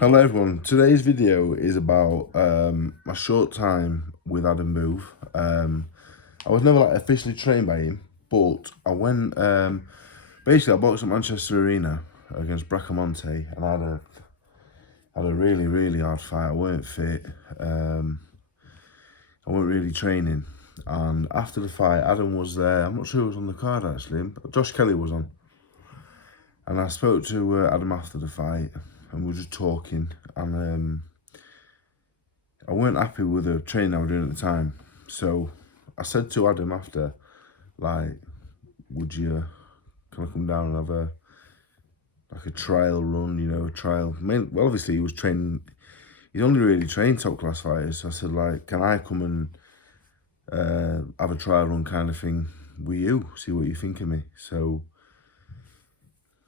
Hello everyone, today's video is about my short time with Adam Booth. I was never officially trained by him, but I went, basically I boxed at Manchester Arena against Bracamonte and I had a really hard fight. I weren't fit, I weren't really training, and after the fight Adam was there. I'm not sure who was on the card actually, Josh Kelly was on. And I spoke to Adam after the fight and we were just talking, and I weren't happy with the training I was doing at the time. So I said to Adam after, like, would you, can I come down and have a trial run, a trial? Well, obviously he was training, he's only really trained top class fighters. So I said, like, can I come and have a trial run kind of thing with you, see what you think of me? So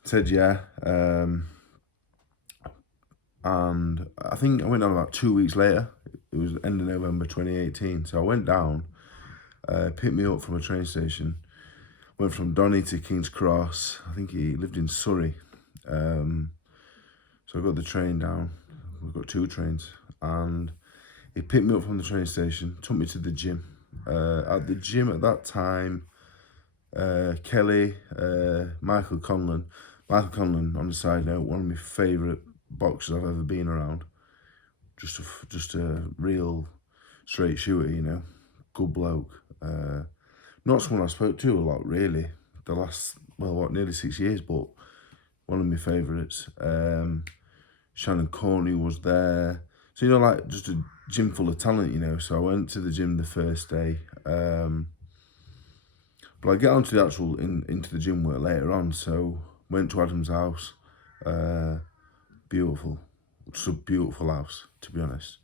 said yeah, and I think I went down about 2 weeks later. It was the end of November 2018. So I went down, picked me up from a train station, went from Donny to King's Cross. I think he lived in Surrey. So I got the train down. We've got two trains. And he picked me up from the train station, took me to the gym. At the gym at that time, Kelly, Michael Conlon, on the side note, one of my favourite boxers I've ever been around. Just a real straight shooter, good bloke. Not someone I spoke to a lot, really. The last, nearly 6 years, but one of my favourites. Shannon Corney was there. So, just a gym full of talent, So I went to the gym the first day. But I get onto the actual into the gym work later on. So went to Adam's house. Beautiful, just a beautiful house, to be honest.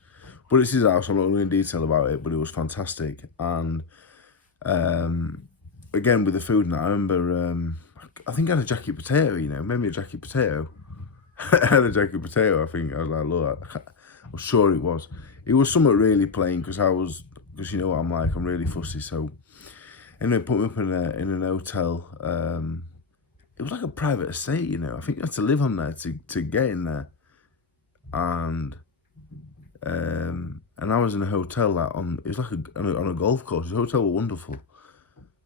But it's his house. I'm not going into detail about it, but it was fantastic. And again with the food, and I remember I think I had a jacket potato. Maybe a jacket potato. I had a jacket potato. I think I was like, look, I was sure it was. It was somewhat really plain because you know what I'm like. I'm really fussy. So anyway, put me up in an hotel. It was like a private estate, I think you had to live on there to get in there. And I was in a hotel it was like on a golf course. The hotel was wonderful.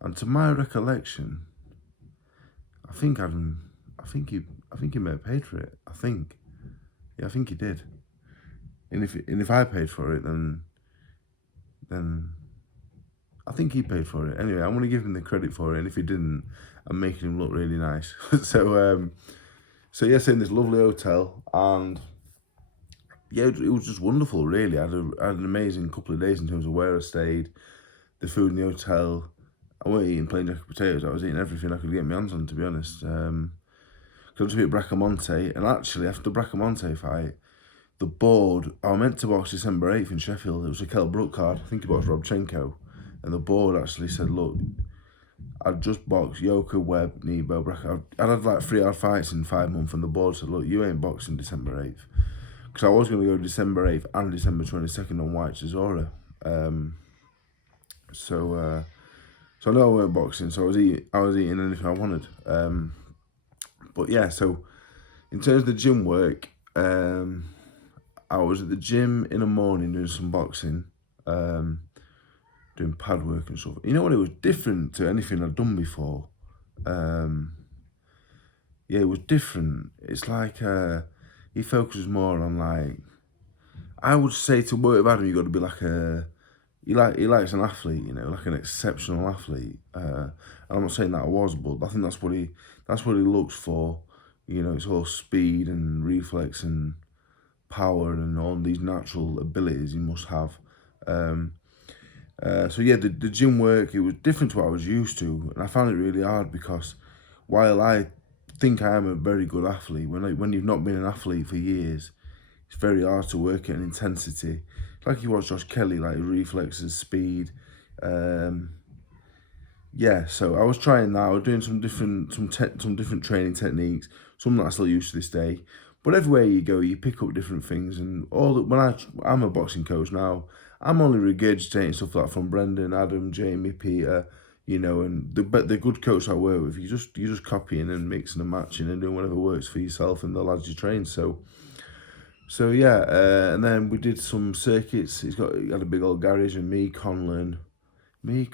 And to my recollection, I think he may have paid for it. I think he did. And if I paid for it, then I think he paid for it. Anyway, I want to give him the credit for it. And if he didn't, I'm making him look really nice. So yes, in this lovely hotel, and yeah, it was just wonderful, really. I had an amazing couple of days in terms of where I stayed, the food in the hotel. I wasn't eating plain jacket potatoes. I was eating everything I could get my hands on, to be honest. Because I was at Bracamonte, and actually after the Bracamonte fight, the board, I was meant to box December 8th in Sheffield. It was a Kell Brook card. I think he boxed Robchenko. And the board actually said, look, I'd just boxed Yoka, Webb, Nebo, Braca. I'd had like 3 hard fights in 5 months, and the board said, look, you ain't boxing December 8th. Because I was going to go December 8th and December 22nd on White Cesura. So I know I weren't boxing, so I was eating anything I wanted. But yeah, so in terms of the gym work, I was at the gym in the morning doing some boxing, doing pad work and stuff. You know what? It was different to anything I'd done before. Yeah, it was different. It's like he focuses more on I would say to work with Adam, you got to be he likes an athlete, like an exceptional athlete. And I'm not saying that I was, but I think that's what he looks for. It's all speed and reflex and power and all these natural abilities he must have. So yeah, the gym work, it was different to what I was used to, and I found it really hard because while I think I am a very good athlete, when you've not been an athlete for years, it's very hard to work at an intensity. Like you watch Josh Kelly, like reflexes, speed. Yeah, so I was trying that. I was doing some different training techniques, some that I still use to this day. But everywhere you go, you pick up different things, and I'm a boxing coach now, I'm only regurgitating stuff like from Brendan, Adam, Jamie, Peter, and the good coach I work with, you just copying and mixing and matching and doing whatever works for yourself and the lads you train. So So yeah, and then we did some circuits. He had a big old garage, and I think me,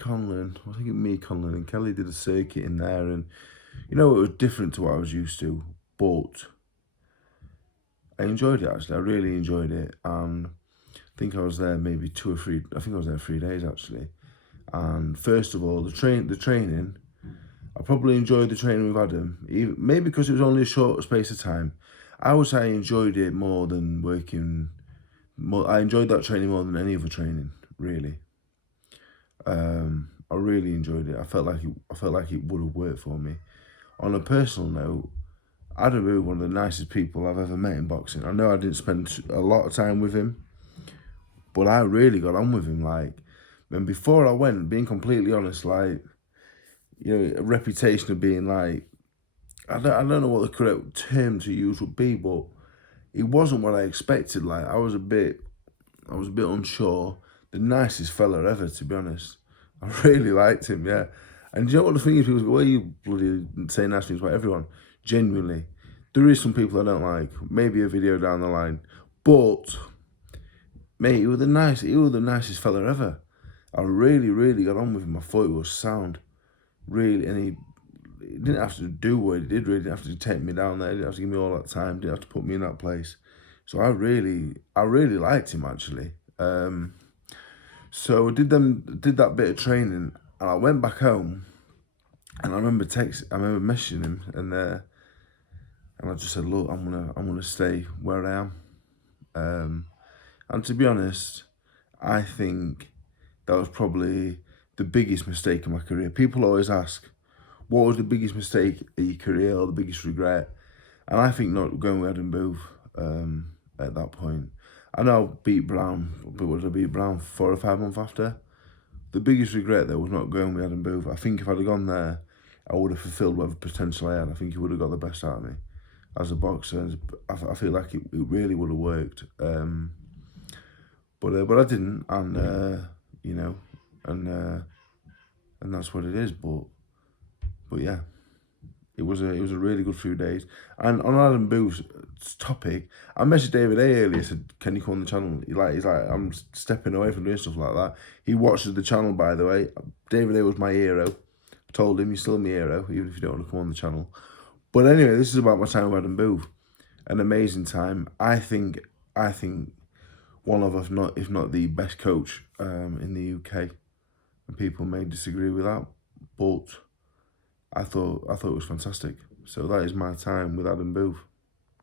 Conlon, and Kelly did a circuit in there, and it was different to what I was used to, but I enjoyed it actually. I really enjoyed it, and I think I was there maybe 2 or 3. I think I was there 3 days actually. And first of all, the training. I probably enjoyed the training with Adam, maybe because it was only a short space of time. I would say I enjoyed it more than working. I enjoyed that training more than any other training, really. I really enjoyed it. I felt like it would have worked for me. On a personal note, Adam Boo, one of the nicest people I've ever met in boxing. I know I didn't spend a lot of time with him, but I really got on with him. And before I went, being completely honest, a reputation of being I don't know what the correct term to use would be, but it wasn't what I expected. I was a bit unsure. The nicest fella ever, to be honest. I really liked him, yeah. And do you know what the thing is? People go, well, you bloody say nice things about everyone. Genuinely. There is some people I don't like. Maybe a video down the line. But, mate, he was the nicest fella ever. I really, really got on with him. I thought he was sound. Really, and he didn't have to do what he did, really. He didn't have to take me down there. He didn't have to give me all that time. Didn't have to put me in that place. So I really liked him, actually. So I did that bit of training, and I went back home, and I remember messaging him, and I just said, look, I'm gonna stay where I am. And to be honest, I think that was probably the biggest mistake in my career. People always ask, what was the biggest mistake in your career or the biggest regret? And I think not going with Adam Booth at that point. I know I beat Brown, but was I beat Brown 4 or 5 months after? The biggest regret, though, was not going with Adam Booth. I think if I'd have gone there, I would have fulfilled whatever potential I had. I think he would have got the best out of me as a boxer. I feel like it really would have worked. But I didn't, and and that's what it is. But yeah, it was a really good few days. And on Adam Booth's topic, I messaged David A earlier. Said, "Can you come on the channel?" He's like, "I'm stepping away from doing stuff like that." He watches the channel, by the way. David A was my hero. I told him, "You're still my hero, even if you don't want to come on the channel." But anyway, this is about my time with Adam Booth. An amazing time. I think one of, if not the best coach in the UK. And people may disagree with that, but I thought it was fantastic. So that is my time with Adam Booth.